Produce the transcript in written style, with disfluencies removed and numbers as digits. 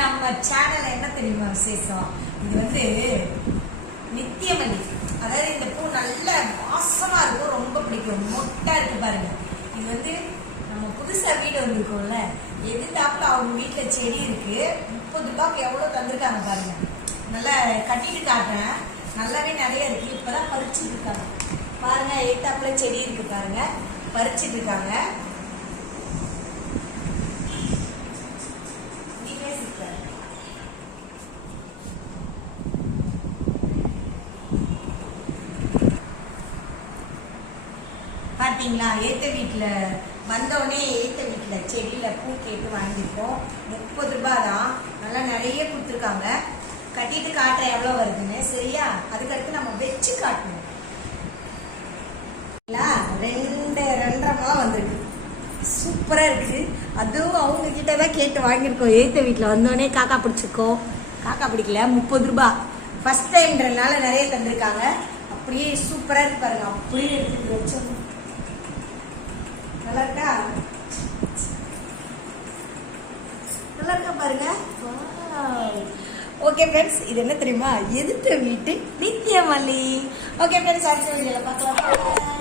நம்ம சேனல் என்ன தெரியுமா விசேஷம்? இது வந்து நித்தியமல்லி. அதாவது இந்த பூ நல்ல வாசமா இருக்கும், ரொம்ப பிடிக்கும். மொட்டா இருக்கு பாருங்க. இது வந்து நம்ம புதுசா வீடு வந்திருக்கோம்ல, எதிர்த்தாப்புல அவங்க வீட்டுல செடி இருக்கு. 30 ரூபாய்க்கு எவ்வளவு தந்திருக்காங்க பாருங்க. நல்லா கட்டிட்டு காட்டுறேன். நல்லாவே நிறைய இருக்கு. இப்பதான் பறிச்சுட்டு இருக்காங்க பாருங்க. எதிர்த்தாப்புல செடி இருக்கு பாருங்க, பறிச்சுட்டு இருக்காங்க. பாத்தீங்களா? ஏத்த வீட்டுல வந்தோடனே ஏத்த வீட்டுல செடியில பூ கேட்டு வாங்கியிருக்கோம். 30 ரூபாய் தான். நல்லா நிறைய கொடுத்துருக்காங்க. கட்டிட்டு காட்டுற எவ்வளவு வருதுன்னு. சரியா? அதுக்கடுத்து நம்ம வச்சு காட்டணும். 2.5 முழம் வந்திருக்கு. சூப்பரா இருக்கு. அதுவும் அவங்க கிட்டதான் கேட்டு வாங்கியிருக்கோம். ஏத்த வீட்டுல வந்தோடனே காக்கா பிடிச்சிருக்கோம். காக்கா பிடிக்கல, 30 ரூபாய். ஃபர்ஸ்ட் டைம்ன்றனால நிறைய தந்திருக்காங்க. அப்படியே சூப்பரா இருக்கு பாருங்க. அப்படியே எடுத்துட்டு வச்சோம். நல்லா இருக்கா? நல்லா இருக்கா பாருங்க. ஓகே ஃப்ரெண்ட்ஸ், இது என்ன தெரியுமா? எதிர்த்த வீட்டு நித்தியமல்லி. ஓகே ஃப்ரெண்ட்ஸ், அடுத்த வீடியோல பார்க்கலாம்.